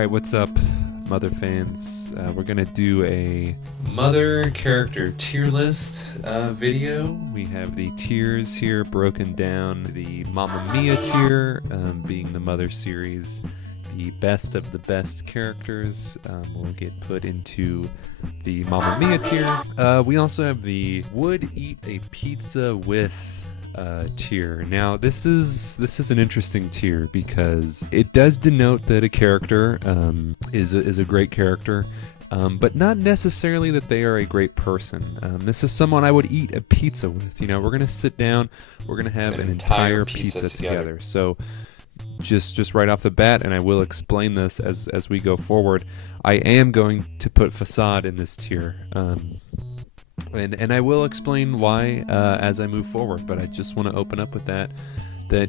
Alright, what's up, Mother fans? We're gonna do a Mother character tier list video. We have the tiers here broken down. The Mamma Mia tier, being the Mother series. The best of the best characters will get put into the Mamma Mia tier. We also have the Would Eat a Pizza With tier. Now this is an interesting tier because it does denote that a character is a great character, but not necessarily that they are a great person. This is someone I would eat a pizza with. You know, we're gonna sit down, we're gonna have an entire pizza together. So just right off the bat, and I will explain this as we go forward, I am going to put Facade in this tier. And I will explain why as I move forward, but I just want to open up with that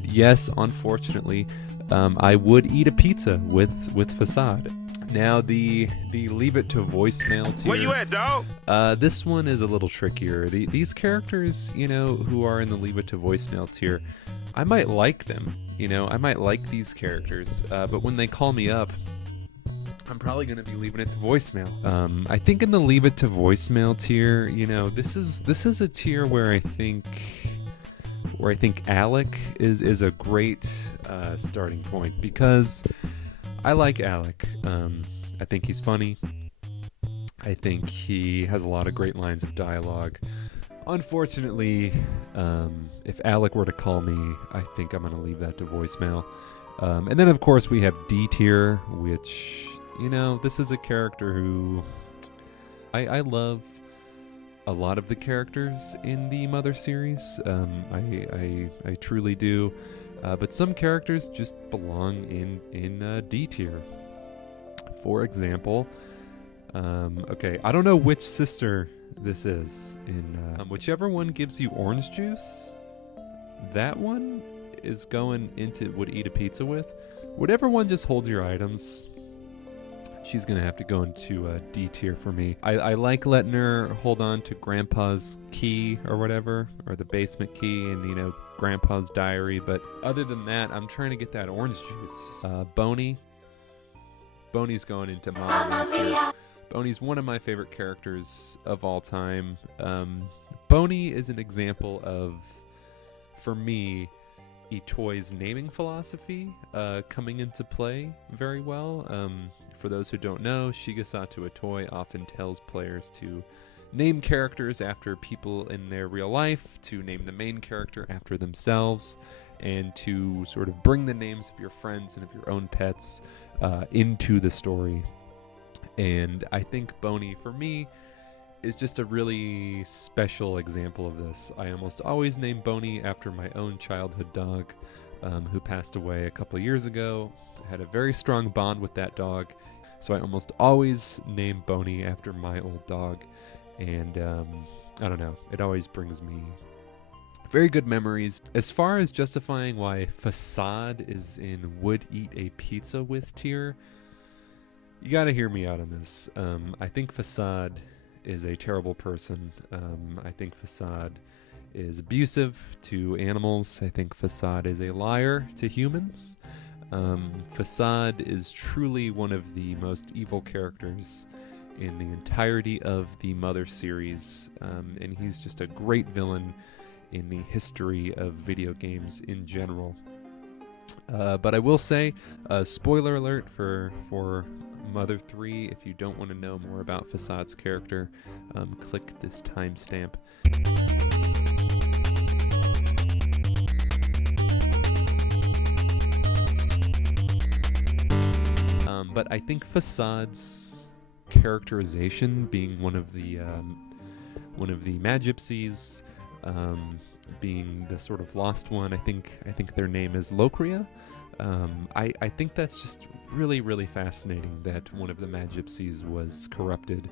yes, unfortunately, I would eat a pizza with Facade. Now the leave it to voicemail tier. Where you at, dog? This one is a little trickier. These characters, you know, who are in the leave it to voicemail tier, I might like them. You know, I might like these characters, but when they call me up, I'm probably going to be leaving it to voicemail. I think in the leave it to voicemail tier, you know, this is a tier where I think Alec is a great starting point, because I like Alec. I think he's funny. I think he has a lot of great lines of dialogue. Unfortunately, if Alec were to call me, I think I'm going to leave that to voicemail. And then of course we have D tier, which, you know, this is a character who I love a lot of the characters in the Mother series. I truly do. But some characters just belong in D tier. For example, okay, I don't know which sister this is. In whichever one gives you orange juice, that one is going into would eat a pizza with. Whatever one just holds your items, she's gonna have to go into D tier for me. I like letting her hold on to Grandpa's key or whatever, or the basement key, and, you know, Grandpa's diary. But other than that, I'm trying to get that orange juice. Boney's going into Mamma Mia. Boney's one of my favorite characters of all time. Boney is an example of, for me, Itoi's naming philosophy coming into play very well. For those who don't know, Shigesato Itoi often tells players to name characters after people in their real life, to name the main character after themselves, and to sort of bring the names of your friends and of your own pets into the story. And I think Boney, for me, is just a really special example of this. I almost always name Boney after my own childhood dog, who passed away a couple of years ago. I had a very strong bond with that dog, so I almost always name Boney after my old dog. And I don't know, it always brings me very good memories. As far as justifying why Facade is in would eat a pizza with tier, you gotta hear me out on this. I think Facade is a terrible person. I think Facade is abusive to animals. I think Facade is a liar to humans. Facade is truly one of the most evil characters in the entirety of the Mother series, and he's just a great villain in the history of video games in general. But I will say, spoiler alert for Mother 3, if you don't want to know more about Facade's character, click this timestamp. But I think Facade's characterization, being one of the Mad Gypsies, being the sort of lost one, I think their name is Locria. I think that's just really, really fascinating that one of the Mad Gypsies was corrupted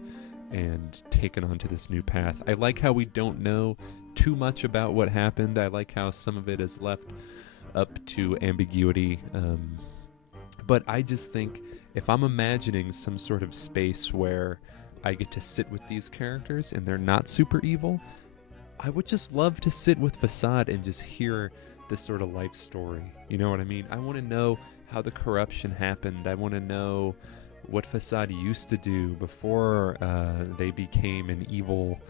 and taken onto this new path. I like how we don't know too much about what happened. I like how some of it is left up to ambiguity. But I just think, if I'm imagining some sort of space where I get to sit with these characters and they're not super evil, I would just love to sit with Facade and just hear this sort of life story. You know what I mean? I want to know how the corruption happened. I want to know what Facade used to do before they became an evil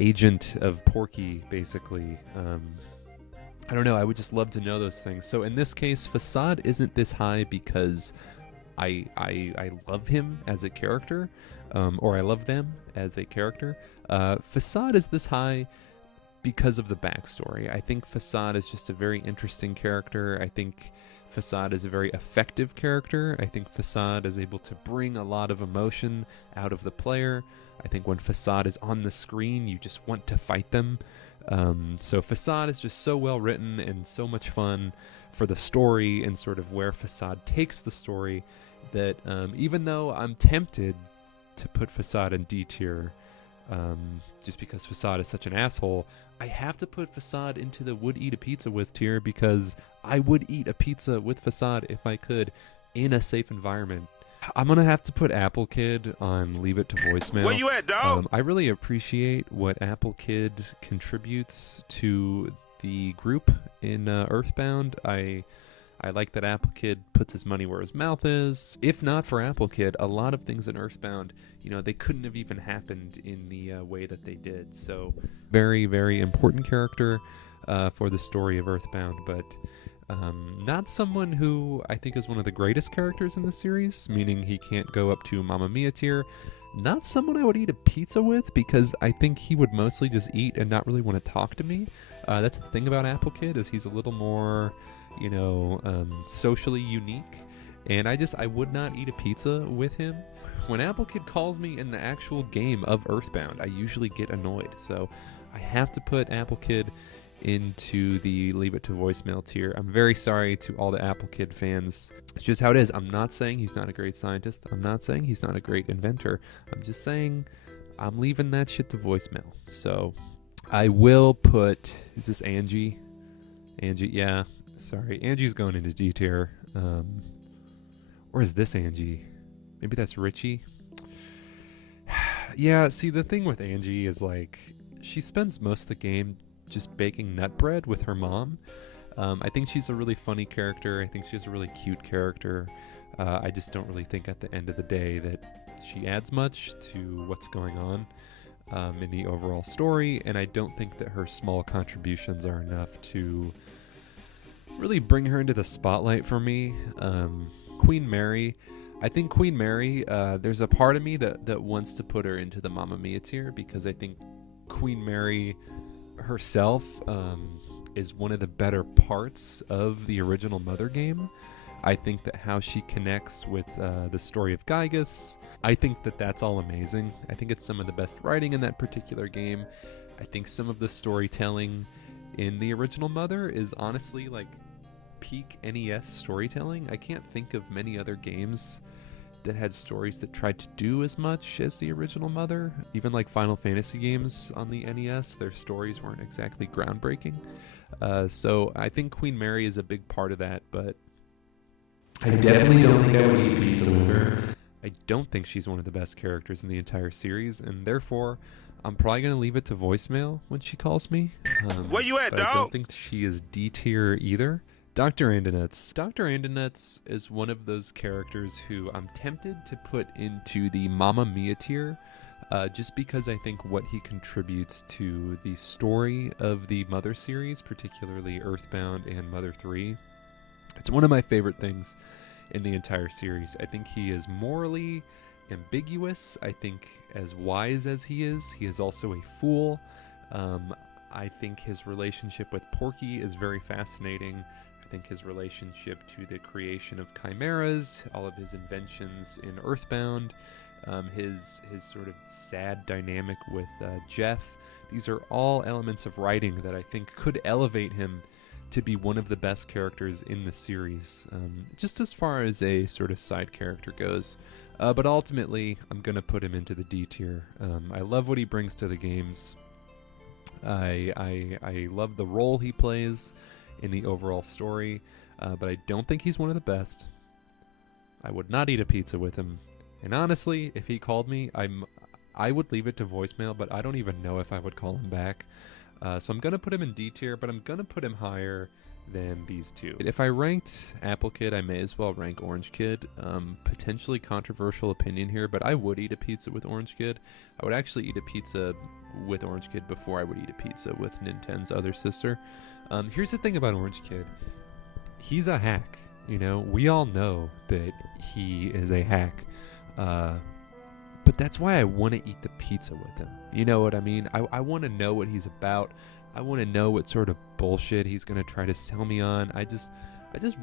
agent of Porky, basically. I don't know. I would just love to know those things. So in this case, Facade isn't this high because I love him as a character, or I love them as a character. Facade is this high because of the backstory. I think Facade is just a very interesting character. I think Facade is a very effective character. I think Facade is able to bring a lot of emotion out of the player. I think when Facade is on the screen, you just want to fight them. So Facade is just so well written and so much fun for the story and sort of where Facade takes the story that even though I'm tempted to put Facade in D tier, just because Facade is such an asshole, I have to put Facade into the would eat a pizza with tier because I would eat a pizza with Facade if I could in a safe environment. I'm going to have to put Apple Kid on Leave It to Voicemail. Where you at, dog? I really appreciate what Apple Kid contributes to the group in EarthBound. I like that Apple Kid puts his money where his mouth is. If not for Apple Kid, a lot of things in EarthBound, they couldn't have even happened in the way that they did. So very, very important character for the story of EarthBound, but not someone who I think is one of the greatest characters in the series, meaning he can't go up to Mamma Mia tier. Not someone I would eat a pizza with because I think he would mostly just eat and not really want to talk to me. That's the thing about Apple Kid, is he's a little more, socially unique. And I would not eat a pizza with him. When Apple Kid calls me in the actual game of EarthBound, I usually get annoyed. So I have to put Apple Kid into the Leave It to Voicemail tier. I'm very sorry to all the Apple Kid fans. It's just how it is. I'm not saying he's not a great scientist. I'm not saying he's not a great inventor. I'm just saying I'm leaving that shit to voicemail. So I will put... Is this Angie? Angie, yeah. Sorry. Angie's going into D tier. Or is this Angie? Maybe that's Richie? Yeah, see, the thing with Angie is, she spends most of the game just baking nut bread with her mom. I think she's a really funny character. I think she's a really cute character. I just don't really think at the end of the day that she adds much to what's going on in the overall story, and I don't think that her small contributions are enough to really bring her into the spotlight for me. Queen Mary, I think Queen Mary, there's a part of me that wants to put her into the Mamma Mia tier because I think Queen Mary herself is one of the better parts of the original Mother game. I think that how she connects with the story of Gygus, I think that that's all amazing. I think it's some of the best writing in that particular game. I think some of the storytelling in the original Mother is honestly peak NES storytelling. I can't think of many other games that had stories that tried to do as much as the original Mother. Even Final Fantasy games on the NES, their stories weren't exactly groundbreaking. So I think Queen Mary is a big part of that, but I definitely don't think I would eat pizza with her. I don't think she's one of the best characters in the entire series, and therefore I'm probably going to leave it to voicemail when she calls me. Where you at, but dog? I don't think she is D tier either. Dr. Andonuts. Dr. Andonuts is one of those characters who I'm tempted to put into the Mamma Mia tier, just because I think what he contributes to the story of the Mother series, particularly EarthBound and Mother 3. It's one of my favorite things in the entire series. I think he is morally ambiguous. I think as wise as he is also a fool. I think his relationship with Porky is very fascinating. I think his relationship to the creation of chimeras, all of his inventions in EarthBound, his sort of sad dynamic with Jeff, these are all elements of writing that I think could elevate him to be one of the best characters in the series, just as far as a sort of side character goes. But ultimately, I'm going to put him into the D tier. I love what he brings to the games. I love the role he plays in the overall story, but I don't think he's one of the best. I would not eat a pizza with him. And honestly, if he called me, I would leave it to voicemail, but I don't even know if I would call him back. So I'm going to put him in D tier, but I'm going to put him higher than these two. If I ranked Apple Kid, I may as well rank Orange Kid. Potentially controversial opinion here, but I would eat a pizza with Orange Kid. I would actually eat a pizza with Orange Kid before I would eat a pizza with Ninten's other sister. Here's the thing about Orange Kid. He's a hack. You know, we all know that he is a hack. But that's why I want to eat the pizza with him. You know what I mean? I want to know what he's about. I want to know what sort of bullshit he's going to try to sell me on. I just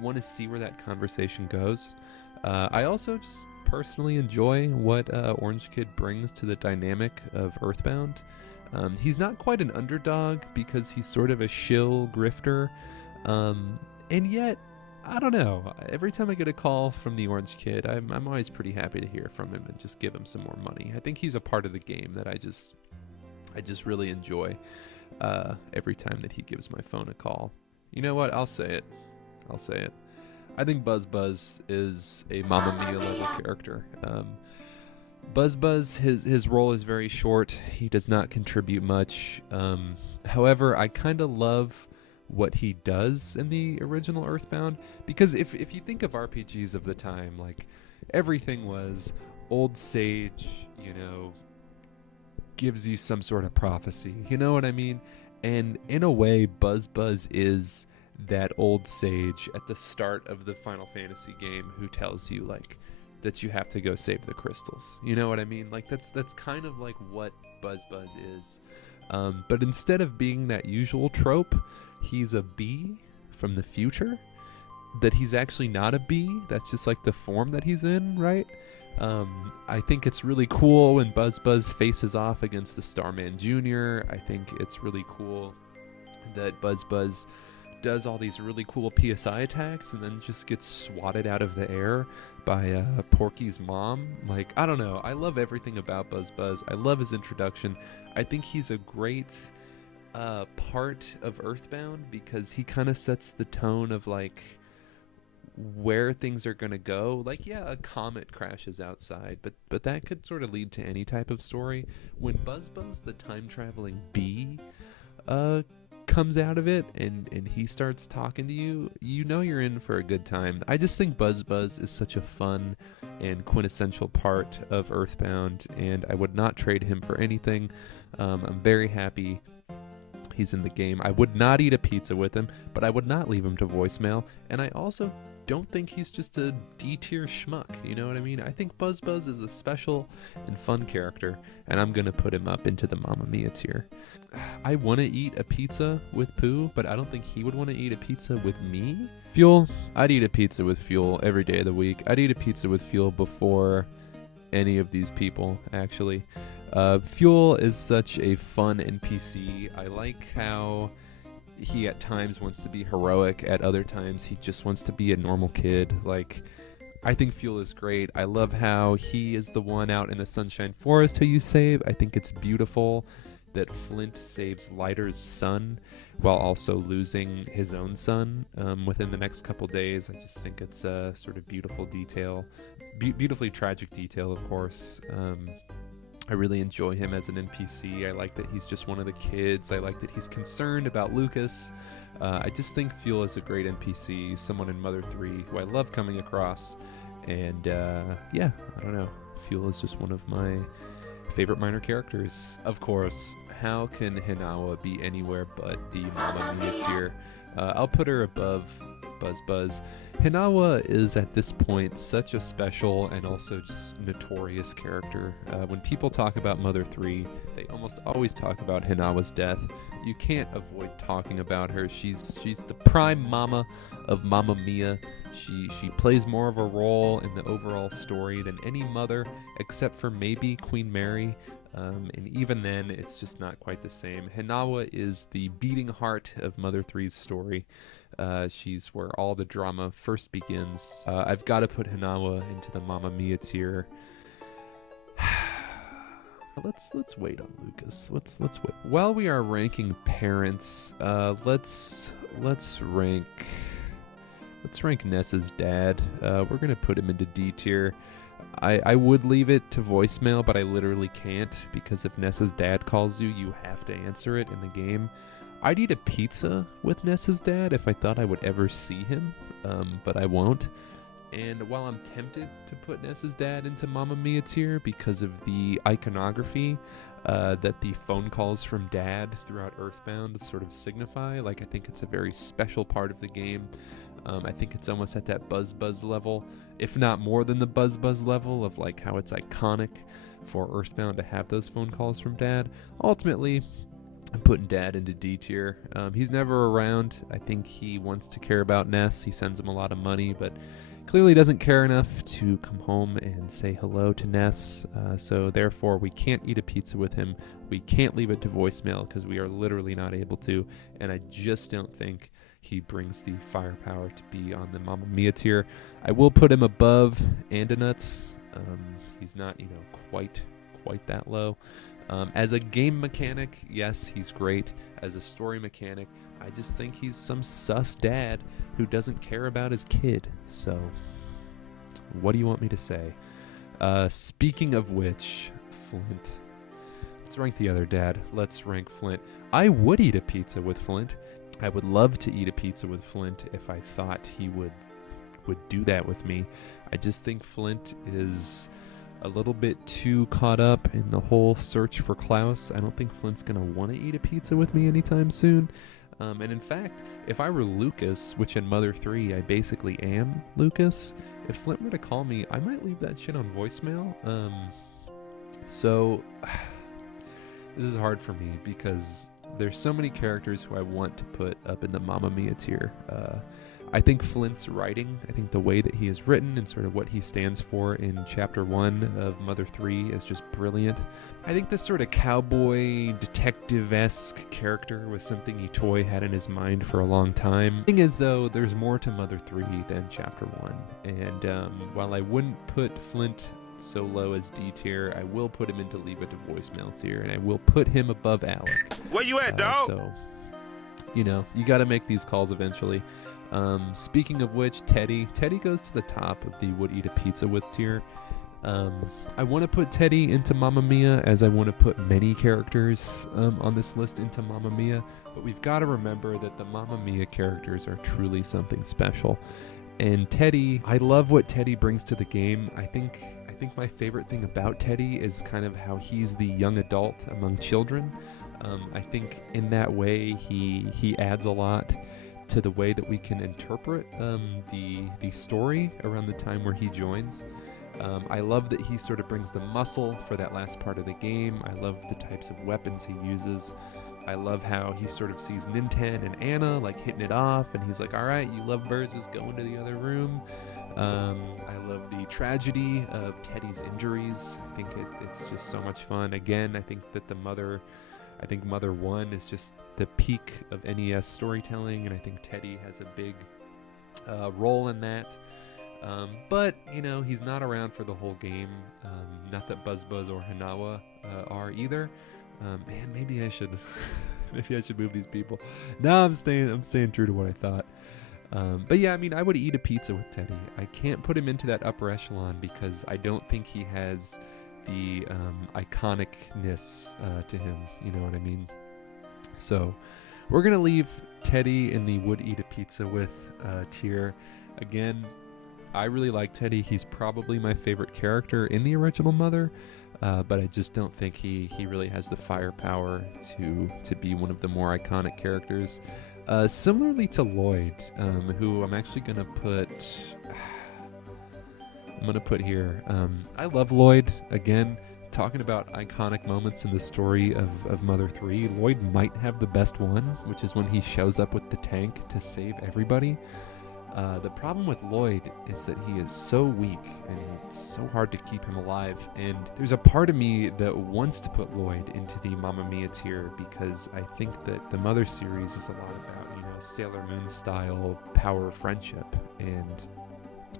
want to see where that conversation goes. I also just personally enjoy what Orange Kid brings to the dynamic of EarthBound. He's not quite an underdog because he's sort of a shill grifter. And yet, I don't know. Every time I get a call from the Orange Kid, I'm always pretty happy to hear from him and just give him some more money. I think he's a part of the game that I just really enjoy every time that he gives my phone a call. You know what? I'll say it. I think Buzz Buzz is a Mamma Mia level character. Buzz Buzz, his role is very short. He does not contribute much. However, I kind of love what he does in the original EarthBound, because if you think of RPGs of the time, like, everything was old sage, you know, gives you some sort of prophecy, you know what I mean? And in a way, Buzz Buzz is that old sage at the start of the Final Fantasy game who tells you, like, that you have to go save the crystals, you know what I mean? Like, that's kind of like what Buzz Buzz is. But instead of being that usual trope, he's a bee from the future. That he's actually not a bee. That's just like the form that he's in, right? I think it's really cool when Buzz Buzz faces off against the Starman Jr. I think it's really cool that Buzz Buzz does all these really cool PSI attacks and then just gets swatted out of the air by Porky's mom. Like, I don't know. I love everything about Buzz Buzz. I love his introduction. I think he's a great part of EarthBound because he kind of sets the tone of, like, where things are going to go. Like, yeah, a comet crashes outside, but that could sort of lead to any type of story. When Buzz Buzz, the time-traveling bee, comes out of it and he starts talking to you, you know you're in for a good time. I just think Buzz Buzz is such a fun and quintessential part of EarthBound, and I would not trade him for anything. I'm very happy he's in the game. I would not eat a pizza with him, but I would not leave him to voicemail, and I also don't think he's just a D-tier schmuck, you know what I mean? I think Buzz Buzz is a special and fun character, and I'm gonna put him up into the Mamma Mia tier. I want to eat a pizza with Pooh, but I don't think he would want to eat a pizza with me. Fuel, I'd eat a pizza with Fuel every day of the week. I'd eat a pizza with Fuel before any of these people, actually. Fuel is such a fun NPC. I like how he at times wants to be heroic, at other times he just wants to be a normal kid. Like, I think Fuel is great. I love how he is the one out in the Sunshine Forest who you save. I think it's beautiful that Flint saves Lighter's son while also losing his own son within the next couple days. I just think it's a sort of beautiful detail. Beautifully tragic detail, of course. I really enjoy him as an NPC. I like that he's just one of the kids. I like that he's concerned about Lucas. I just think Fuel is a great NPC, someone in Mother 3 who I love coming across. And yeah, I don't know. Fuel is just one of my favorite minor characters. Of course, how can Hinawa be anywhere but the Mamma Mia tier? I'll put her above Buzz Buzz. Hinawa is at this point such a special and also just notorious character. When people talk about Mother 3, they almost always talk about Hinawa's death. You can't avoid talking about her. She's the prime mama of Mamma Mia. She plays more of a role in the overall story than any mother, except for maybe Queen Mary. And even then, it's just not quite the same. Hinawa is the beating heart of Mother 3's story. She's where all the drama first begins. I've got to put Hinawa into the Mamma Mia tier. Let's wait on Lucas. Let's wait. While we are ranking parents, let's rank Ness's dad. We're gonna put him into D tier. I would leave it to voicemail, but I literally can't, because if Ness's dad calls you, you have to answer it in the game. I'd eat a pizza with Ness's dad if I thought I would ever see him, but I won't. And while I'm tempted to put Ness's dad into Mamma Mia tier because of the iconography that the phone calls from Dad throughout EarthBound sort of signify, like I think it's a very special part of the game. I think it's almost at that Buzz level, if not more than the Buzz level of like how it's iconic for EarthBound to have those phone calls from Dad. Ultimately, I'm putting Dad into D tier. He's never around. I think he wants to care about Ness. He sends him a lot of money, but clearly doesn't care enough to come home and say hello to Ness. So therefore, we can't eat a pizza with him. We can't leave it to voicemail because we are literally not able to. And I just don't think he brings the firepower to be on the Mamma Mia tier. I will put him above Andonuts. He's not, quite that low. As a game mechanic, yes, he's great. As a story mechanic, I just think he's some sus dad who doesn't care about his kid. So, what do you want me to say? Speaking of which, Flint. Let's rank the other dad. Let's rank Flint. I would eat a pizza with Flint. I would love to eat a pizza with Flint if I thought he would do that with me. I just think Flint is a little bit too caught up in the whole search for Klaus. I don't think Flint's going to want to eat a pizza with me anytime soon. And in fact, if I were Lucas, which in Mother 3 I basically am Lucas, if Flint were to call me, I might leave that shit on voicemail. So this is hard for me because there's so many characters who I want to put up in the Mamma Mia tier. I think Flint's writing, I think the way that he is written and sort of what he stands for in Chapter 1 of Mother 3 is just brilliant. I think this sort of cowboy, detective-esque character was something Itoi had in his mind for a long time. The thing is, though, there's more to Mother 3 than Chapter 1. And while I wouldn't put Flint so low as D tier, I will put him into Leave It to Voicemail tier, and I will put him above Alec. Where you at, dog? So, you gotta make these calls eventually. Speaking of which, Teddy goes to the top of the would eat a pizza with tier. I want to put Teddy into Mamma Mia, as I want to put many characters on this list into Mamma Mia, but we've got to remember that the Mamma Mia characters are truly something special. And Teddy, I love what Teddy brings to the game. I think my favorite thing about Teddy is kind of how he's the young adult among children. I think in that way he adds a lot to the way that we can interpret the story around the time where he joins. I love that he sort of brings the muscle for that last part of the game. I love the types of weapons he uses. I love how he sort of sees Ninten and Anna like hitting it off, and he's like, all right, you love birds, just go into the other room. I love the tragedy of Teddy's injuries. I think it's just so much fun. Again, I think that Mother 1 is just the peak of NES storytelling, and I think Teddy has a big role in that. But, he's not around for the whole game. Not that Buzz or Hanawa are either. Man, maybe I should move these people. No, I'm staying true to what I thought. But yeah, I would eat a pizza with Teddy. I can't put him into that upper echelon because I don't think he has the iconicness to him, you know what I mean? So we're gonna leave Teddy in the would eat a pizza with tier. Again, I really like Teddy. He's probably my favorite character in the original Mother, but I just don't think he really has the firepower to be one of the more iconic characters. Similarly to Lloyd, who I'm actually gonna put here. I love Lloyd. Again, talking about iconic moments in the story of Mother 3, Lloyd might have the best one, which is when he shows up with the tank to save everybody. The problem with Lloyd is that he is so weak and it's so hard to keep him alive, and there's a part of me that wants to put Lloyd into the Mamma Mia tier because I think that the Mother series is a lot about, Sailor Moon style power of friendship, and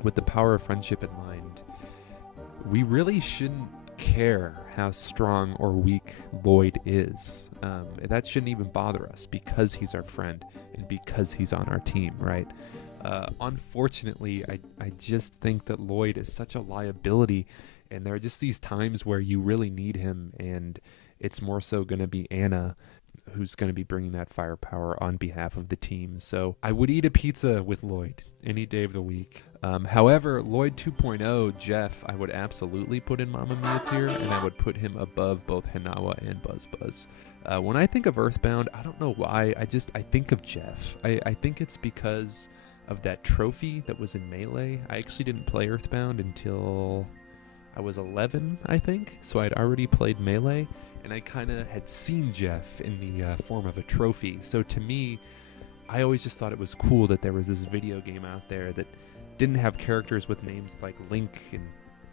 with the power of friendship in mind, we really shouldn't care how strong or weak Lloyd is. That shouldn't even bother us because he's our friend and because he's on our team, right? Unfortunately, I just think that Lloyd is such a liability, and there are just these times where you really need him, and it's more so going to be Anna who's going to be bringing that firepower on behalf of the team. So I would eat a pizza with Lloyd any day of the week. However, Lloyd 2.0, Jeff, I would absolutely put in Mamma Mia tier, and I would put him above both Hinawa and Buzz Buzz. When I think of EarthBound, I don't know why, I think of Jeff. I think it's because of that trophy that was in Melee. I actually didn't play EarthBound until I was 11, I think, so I'd already played Melee, and I kind of had seen Jeff in the form of a trophy. So to me, I always just thought it was cool that there was this video game out there that didn't have characters with names like Link and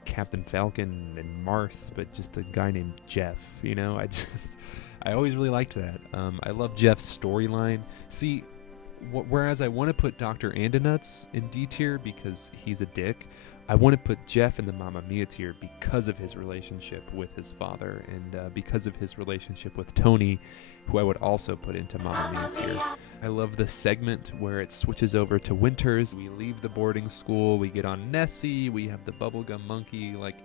Captain Falcon and Marth, but just a guy named Jeff, you know? I always really liked that. I love Jeff's storyline. See, whereas I want to put Dr. Andonuts in D tier because he's a dick, I want to put Jeff in the Mamma Mia tier because of his relationship with his father, and because of his relationship with Tony, who I would also put into Mamma Mia tier. I love the segment where it switches over to Winters. We leave the boarding school, we get on Nessie, we have the bubblegum monkey. Like,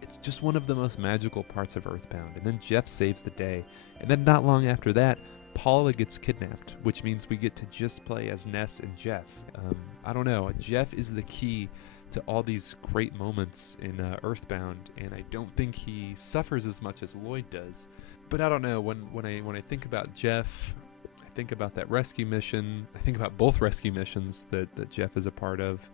it's just one of the most magical parts of EarthBound. And then Jeff saves the day. And then not long after that, Paula gets kidnapped, which means we get to just play as Ness and Jeff. I don't know. Jeff is the key to all these great moments in EarthBound, and I don't think he suffers as much as Lloyd does. But I don't know. When I think about Jeff, I think about that rescue mission. I think about both rescue missions that Jeff is a part of.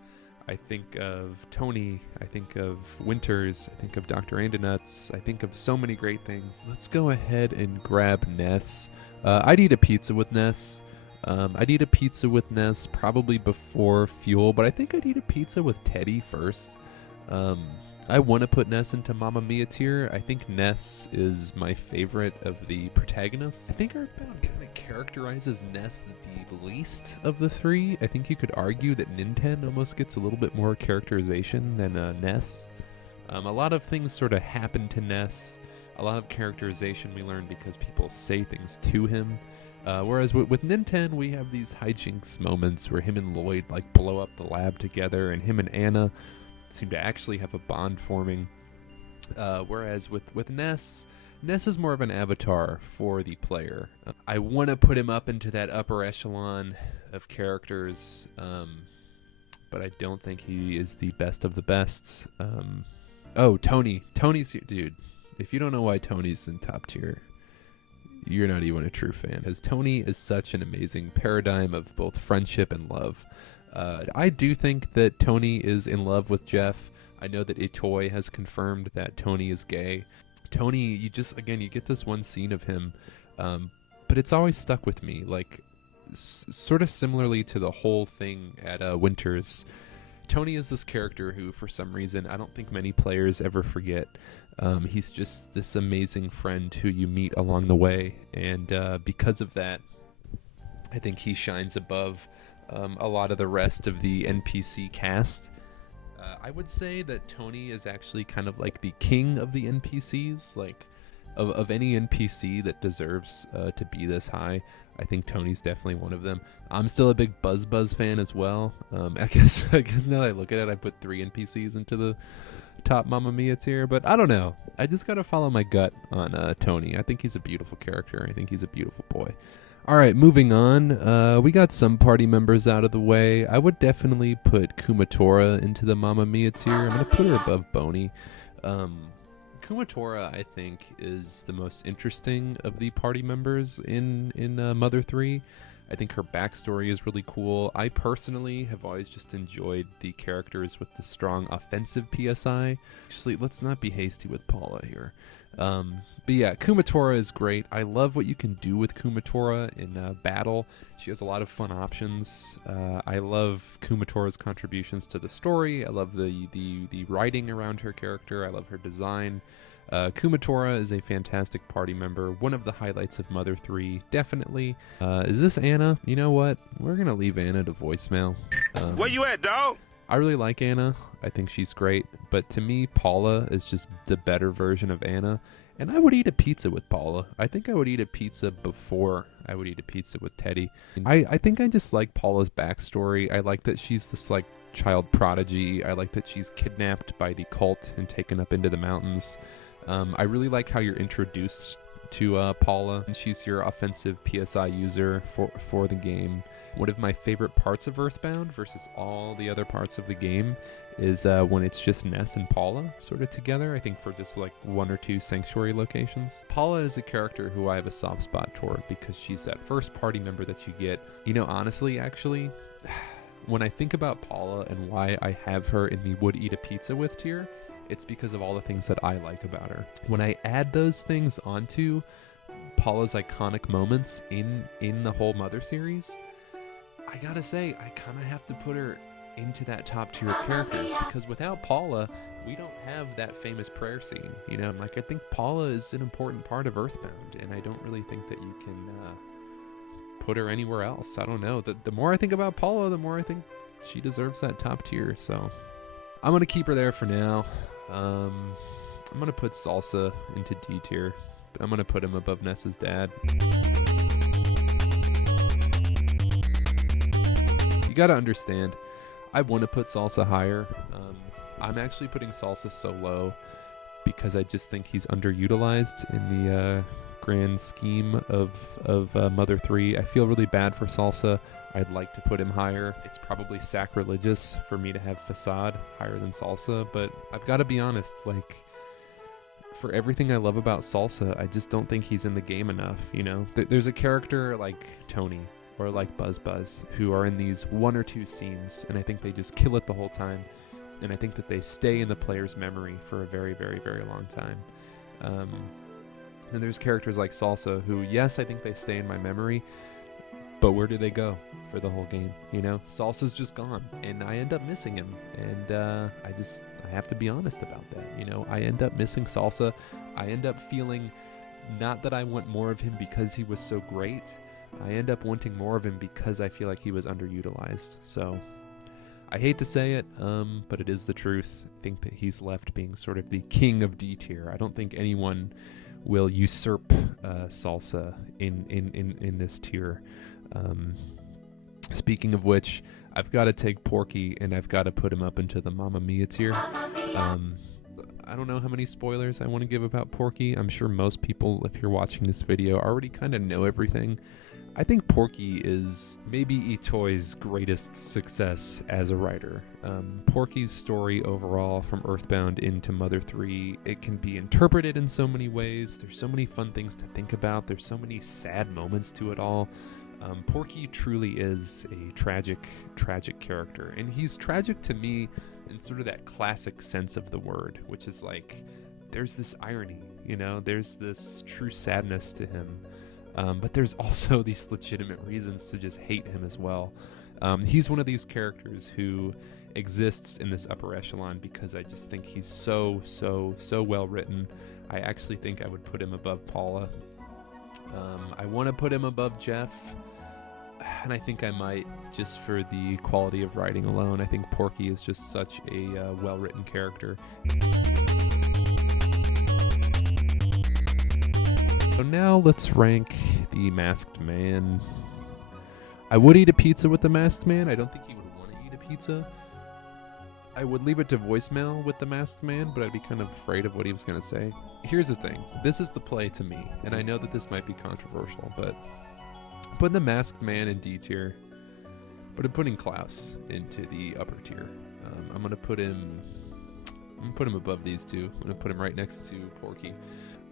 I think of Tony. I think of Winters. I think of Dr. Andonuts. I think of so many great things. Let's go ahead and grab Ness. I'd eat a pizza with Ness. I'd eat a pizza with Ness probably before Fuel, but I think I'd eat a pizza with Teddy first. I want to put Ness into Mamma Mia tier. I think Ness is my favorite of the protagonists. I think EarthBound kind of characterizes Ness the least of the three. I think you could argue that Ninten almost gets a little bit more characterization than Ness. A lot of things sort of happen to Ness. A lot of characterization we learn because people say things to him. Whereas with Ninten, we have these hijinks moments where him and Lloyd like blow up the lab together, and him and Anna seem to actually have a bond forming. Whereas with Ness is more of an avatar for the player. I want to put him up into that upper echelon of characters, but I don't think he is the best of the best. Tony's here, dude. If you don't know why Tony's in top tier, you're not even a true fan, as Tony is such an amazing paradigm of both friendship and love. I do think that Tony is in love with Jeff. I know that Itoy has confirmed that Tony is gay. Tony, you get this one scene of him, but it's always stuck with me, like sort of similarly to the whole thing at Winters. Tony is this character who, for some reason, I don't think many players ever forget. He's just this amazing friend who you meet along the way, and because of that, I think he shines above a lot of the rest of the NPC cast. I would say that Tony is actually kind of like the king of the NPCs, like of any NPC that deserves to be this high. I think Tony's definitely one of them. I'm still a big Buzz Buzz fan as well. I guess now that I look at it, I put 3 NPCs into the top Mamma Mia tier, but I don't know. I just gotta follow my gut on Tony. I think he's a beautiful character. I think he's a beautiful boy. All right, moving on. We got some party members out of the way. I would definitely put Kumatora into the Mamma Mia tier. I'm gonna put her above Boney. Kumatora, I think, is the most interesting of the party members in Mother 3. I think her backstory is really cool. I personally have always just enjoyed the characters with the strong offensive PSI. Actually, let's not be hasty with Paula here. But yeah, Kumatora is great. I love what you can do with Kumatora in battle. She has a lot of fun options. I love Kumatora's contributions to the story. I love the writing around her character. I love her design. Kumatora is a fantastic party member. One of the highlights of Mother 3, definitely. Is this Anna? You know what? We're going to leave Anna to voicemail. Where you at, dog? I really like Anna. I think she's great. But to me, Paula is just the better version of Anna. And I would eat a pizza with Paula. I think I would eat a pizza before I would eat a pizza with Teddy. I think I just like Paula's backstory. I like that she's this like child prodigy. I like that she's kidnapped by the cult and taken up into the mountains. I really like how you're introduced to Paula. She's your offensive PSI user for the game. One of my favorite parts of EarthBound versus all the other parts of the game is when it's just Ness and Paula sort of together, I think for just like 1 or 2 sanctuary locations. Paula is a character who I have a soft spot toward because she's that first party member that you get. You know, honestly, actually, when I think about Paula and why I have her in the would eat a pizza with tier, it's because of all the things that I like about her. When I add those things onto Paula's iconic moments in the whole Mother series, I gotta say, I kind of have to put her into that top tier of characters because without Paula, we don't have that famous prayer scene, you know? Like, I think Paula is an important part of EarthBound, and I don't really think that you can put her anywhere else. I don't know. The more I think about Paula, the more I think she deserves that top tier, so I'm gonna keep her there for now. I'm gonna put Salsa into D tier, but I'm gonna put him above Ness's dad. You gotta understand, I want to put Salsa higher. I'm actually putting Salsa so low because I just think he's underutilized in the grand scheme of Mother 3. I feel really bad for Salsa. I'd like to put him higher. It's probably sacrilegious for me to have Facade higher than Salsa, but I've got to be honest, like, for everything I love about Salsa, I just don't think he's in the game enough, you know? There's a character like Tony or like Buzz who are in these 1 or 2 scenes, and I think they just kill it the whole time, and I think that they stay in the player's memory for a very, very, very long time. And there's characters like Salsa who, yes, I think they stay in my memory, but where do they go for the whole game? You know, Salsa's just gone, and I end up missing him, and I have to be honest about that. You know, I end up missing Salsa. I end up feeling not that I want more of him because he was so great. I end up wanting more of him because I feel like he was underutilized. So I hate to say it, but it is the truth. I think that he's left being sort of the king of D tier. I don't think anyone will usurp Salsa in this tier. Speaking of which, I've got to take Porky and I've got to put him up into the Mamma Mia tier. I don't know how many spoilers I want to give about Porky. I'm sure most people, if you're watching this video, already kind of know everything. I think Porky is maybe Itoi's greatest success as a writer. Porky's story overall, from EarthBound into Mother 3, it can be interpreted in so many ways. There's so many fun things to think about. There's so many sad moments to it all. Porky truly is a tragic character. And he's tragic to me in sort of that classic sense of the word, which is like, there's this irony, you know? There's this true sadness to him. But there's also these legitimate reasons to just hate him as well. He's one of these characters who exists in this upper echelon because I just think he's so well written. I actually think I would put him above Paula. I want to put him above Jeff, and I think I might, just for the quality of writing alone. I think Porky is just such a well-written character. So now let's rank the Masked Man. I would eat a pizza with the Masked Man. I don't think he would want to eat a pizza. I would leave it to voicemail with the Masked Man, but I'd be kind of afraid of what he was going to say. Here's the thing. This is the play to me, and I know that this might be controversial, but putting the Masked Man in D tier, but I'm putting Klaus into the upper tier. I'm going to put him above these two. I'm going to put him right next to Porky.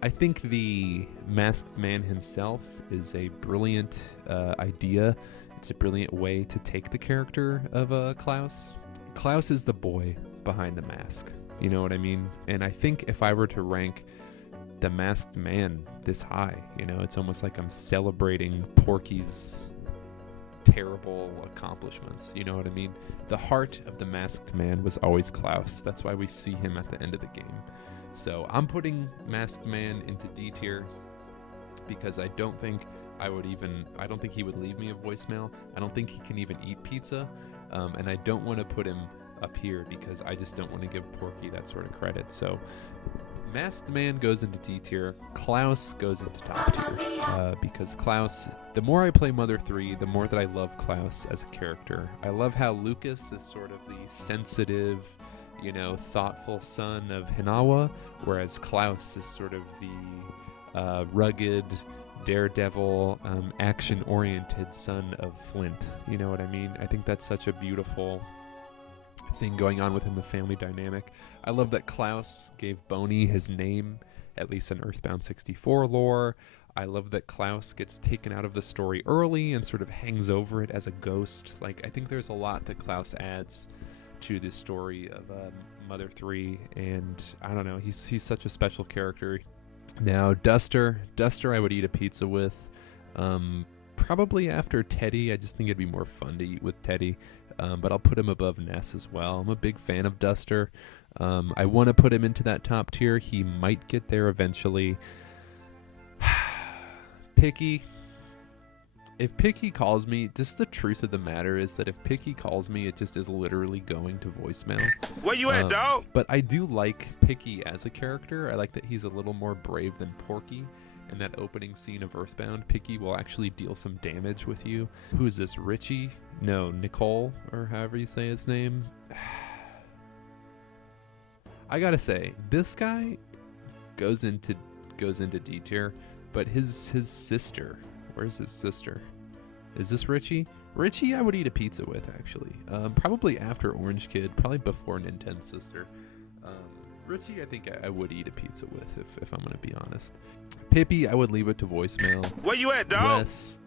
I think the Masked Man himself is a brilliant idea. It's a brilliant way to take the character of Klaus. Klaus is the boy behind the mask. You know what I mean? And I think if I were to rank the Masked Man this high, you know, it's almost like I'm celebrating Porky's terrible accomplishments. You know what I mean? The heart of the Masked Man was always Klaus. That's why we see him at the end of the game. So I'm putting Masked Man into D tier because I don't think he would leave me a voicemail. I don't think he can even eat pizza. And I don't want to put him up here because I just don't want to give Porky that sort of credit. So Masked Man goes into D tier. Klaus goes into top tier. Because Klaus, the more I play Mother 3, the more that I love Klaus as a character. I love how Lucas is sort of the sensitive, thoughtful son of Hinawa, whereas Klaus is sort of the rugged, daredevil, action-oriented son of Flint. You know what I mean? I think that's such a beautiful thing going on within the family dynamic. I love that Klaus gave Boney his name, at least in EarthBound 64 lore. I love that Klaus gets taken out of the story early and sort of hangs over it as a ghost. Like, I think there's a lot that Klaus adds to the story of Mother 3, and I don't know, he's such a special character. Now, Duster I would eat a pizza with. Probably after Teddy. I just think it'd be more fun to eat with Teddy. But I'll put him above Ness as well. I'm a big fan of Duster. I want to put him into that top tier. He might get there eventually. Picky. If Picky calls me, just the truth of the matter is that if Picky calls me, it just is literally going to voicemail. Where you at, dog? But I do like Picky as a character. I like that he's a little more brave than Porky. In that opening scene of EarthBound, Picky will actually deal some damage with you. Who is this, Richie? No, Nicole, or however you say his name. I gotta say, this guy goes into D tier, but his sister, where's his sister? Is this Richie? Richie I would eat a pizza with, actually. Probably after Orange Kid, probably before Nintendo's sister. Richie, I think I would eat a pizza with, if I'm gonna be honest. Pippi, I would leave it to voicemail. Where you at, dog?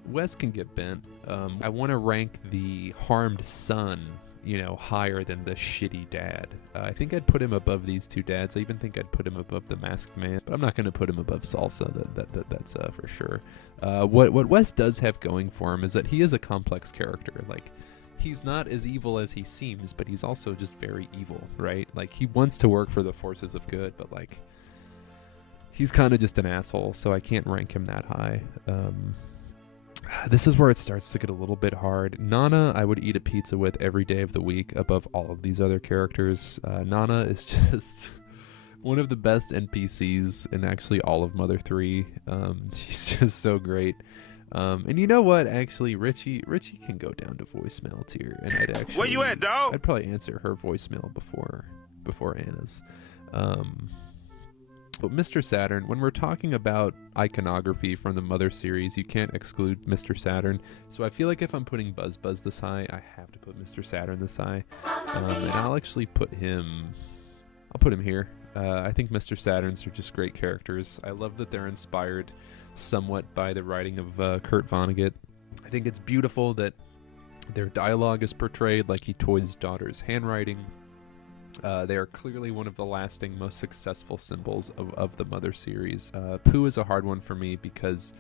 Wes can get bent. I want to rank the harmed son, higher than the shitty dad. I think I'd put him above these two dads. I even think I'd put him above the Masked Man, but I'm not gonna put him above Salsa. That's for sure. What Wes does have going for him is that he is a complex character. Like, he's not as evil as he seems, but he's also just very evil, right? Like, he wants to work for the forces of good, but like, he's kind of just an asshole, so I can't rank him that high. This is where it starts to get a little bit hard. Nana, I would eat a pizza with every day of the week above all of these other characters. Nana is just one of the best NPCs in actually all of Mother 3. She's just so great. And you know what? Actually, Richie can go down to voicemail tier, and I'd actually. Where you at, dog? I'd probably answer her voicemail before Anna's. But Mr. Saturn, when we're talking about iconography from the Mother series, you can't exclude Mr. Saturn. So I feel like if I'm putting Buzz this high, I have to put Mr. Saturn this high. And I'll actually put him. I'll put him here. I think Mr. Saturns are just great characters. I love that they're inspired somewhat by the writing of Kurt Vonnegut. I think it's beautiful that their dialogue is portrayed like he toys daughter's handwriting. They are clearly one of the lasting, most successful symbols of the Mother series. Pooh is a hard one for me because,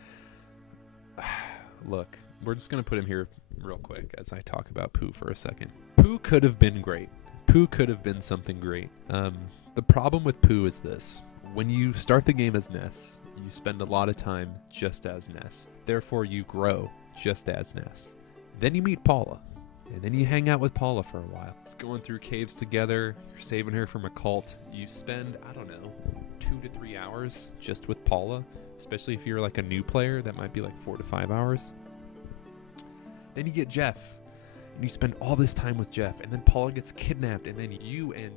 look, we're just going to put him here real quick as I talk about Pooh for a second. Pooh could have been great. Pooh could have been something great. The problem with Pooh is this. When you start the game as Ness, you spend a lot of time just as Ness. Therefore, you grow just as Ness. Then you meet Paula. And then you hang out with Paula for a while. Going through caves together, you're saving her from a cult. You spend, 2 to 3 hours just with Paula. Especially if you're like a new player, that might be like 4 to 5 hours. Then you get Jeff. And you spend all this time with Jeff. And then Paula gets kidnapped. And then you and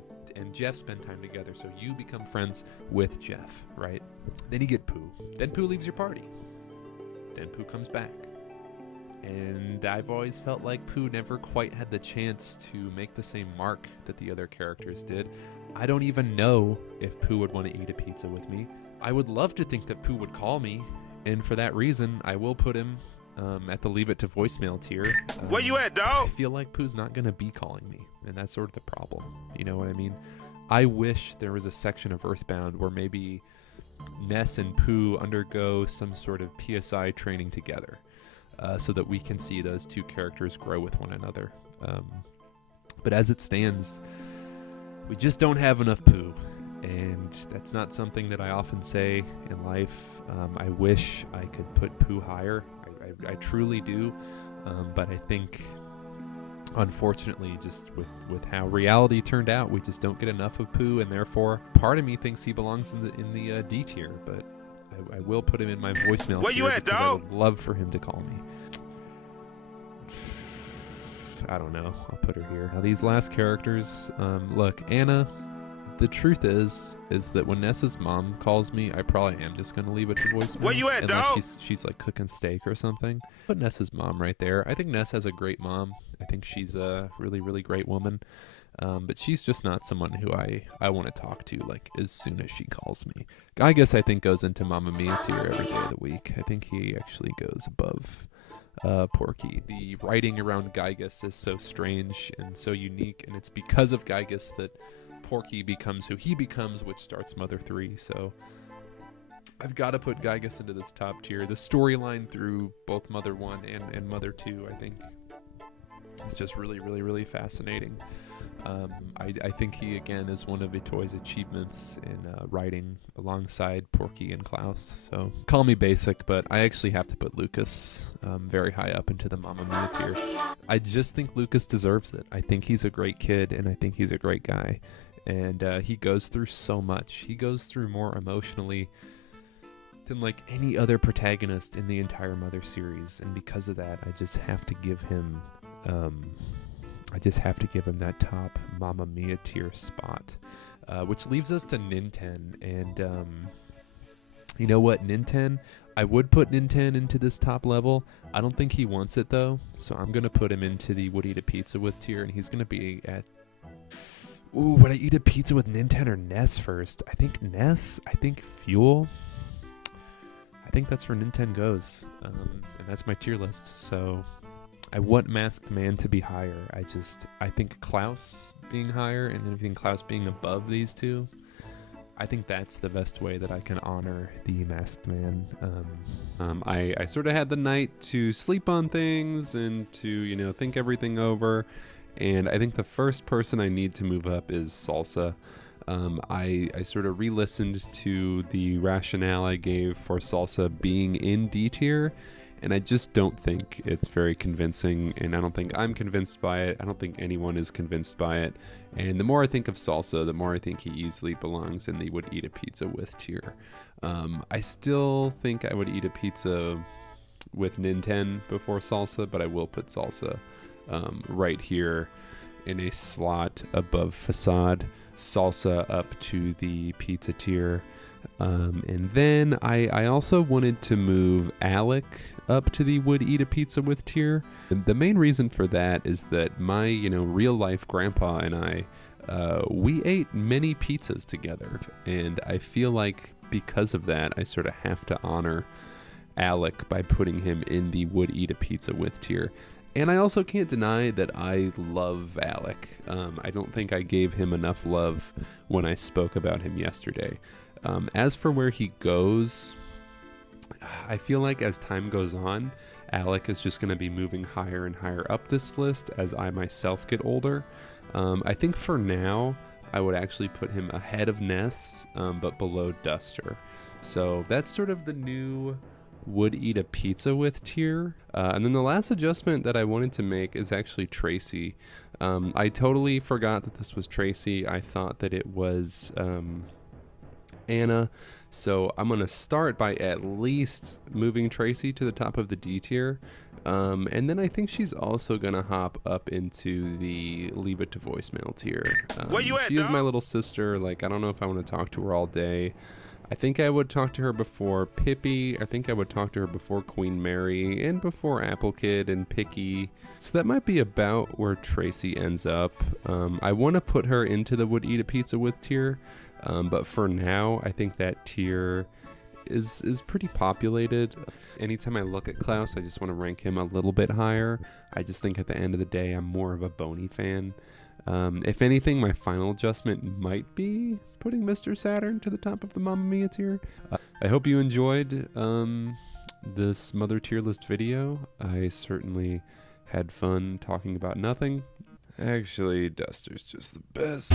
Jeff spend time together. So you become friends with Jeff, right? Then you get Pooh. Then Pooh leaves your party. Then Pooh comes back. And I've always felt like Pooh never quite had the chance to make the same mark that the other characters did. I don't even know if Pooh would want to eat a pizza with me. I would love to think that Pooh would call me, and for that reason, I will put him at the leave it to voicemail tier. Where you at, dog? I feel like Pooh's not going to be calling me, and that's sort of the problem. You know what I mean? I wish there was a section of EarthBound where maybe Ness and Pooh undergo some sort of PSI training together. So that we can see those two characters grow with one another. But as it stands, we just don't have enough Pooh. And that's not something that I often say in life. I wish I could put Pooh higher. I truly do. But I think unfortunately, just with how reality turned out, we just don't get enough of Pooh, and therefore, part of me thinks he belongs in the D tier. But I will put him in my voicemail Where tier you at, because I dog? would love for him to call me. I don't know. I'll put her here. Now, these last characters, look, Anna. The truth is that when Ness's mom calls me, I probably am just gonna leave it to voicemail. Where you at, unless dog? she's like cooking steak or something. Put Ness's mom right there. I think Ness has a great mom. I think she's a really, really great woman. But she's just not someone who I want to talk to like as soon as she calls me. Gygus, I think, goes into Mamma Mia tier every day of the week. I think he actually goes above Porky. The writing around Gygus is so strange and so unique, and it's because of Gygus that Porky becomes who he becomes, which starts Mother 3. So I've got to put Gygus into this top tier. The storyline through both Mother 1 and Mother 2, I think, is just really, really, really fascinating. I think he, again, is one of Itoi's achievements in writing alongside Porky and Klaus. So call me basic, but I actually have to put Lucas very high up into the Mamma Mia tier. I just think Lucas deserves it. I think he's a great kid, and I think he's a great guy. And he goes through so much. He goes through more emotionally than like any other protagonist in the entire Mother series. And because of that, I just have to give him that top Mamma Mia tier spot, which leaves us to Ninten. And you know what, Ninten? I would put Ninten into this top level. I don't think he wants it though, so I'm gonna put him into the would eat a pizza with tier, and he's gonna be at. Ooh, would I eat a pizza with Ninten or Ness first? I think Ness. I think Fuel. I think that's where Ninten goes, and that's my tier list. So I want Masked Man to be higher. I think Klaus being higher, and anything Klaus being above these two, I think that's the best way that I can honor the Masked Man. I sort of had the night to sleep on things and to, think everything over. And I think the first person I need to move up is Salsa. I sort of re-listened to the rationale I gave for Salsa being in D tier, and I just don't think it's very convincing, and I don't think I'm convinced by it. I don't think anyone is convinced by it. And the more I think of Salsa, the more I think he easily belongs in the would eat a pizza with tier. I still think I would eat a pizza with Ninten before Salsa, but I will put Salsa right here in a slot above Facade. Salsa up to the pizza tier. And then I also wanted to move Alec up to the would eat a pizza with tier. The main reason for that is that my real life grandpa and I we ate many pizzas together, and I feel like because of that I sort of have to honor Alec by putting him in the would eat a pizza with tier. And I also can't deny that I love Alec. I don't think I gave him enough love when I spoke about him yesterday. As for where he goes, I feel like as time goes on, Alec is just going to be moving higher and higher up this list as I myself get older. I think for now, I would actually put him ahead of Ness, but below Duster. So that's sort of the new would eat a pizza with tier. And then the last adjustment that I wanted to make is actually Tracy. I totally forgot that this was Tracy. I thought that it was Anna. So I'm going to start by at least moving Tracy to the top of the D tier. And then I think she's also going to hop up into the leave it to voicemail tier. Where you at, she is dog? my little sister. Like, I don't know if I want to talk to her all day. I think I would talk to her before Pippi. I think I would talk to her before Queen Mary and before Apple Kid and Picky. So that might be about where Tracy ends up. I want to put her into the would eat a pizza with tier. But for now, I think that tier is pretty populated. Anytime I look at Klaus, I just want to rank him a little bit higher. I just think at the end of the day, I'm more of a Boney fan. If anything, my final adjustment might be putting Mr. Saturn to the top of the Mamma Mia tier. I hope you enjoyed this Mother tier list video. I certainly had fun talking about nothing. Actually, Duster's just the best.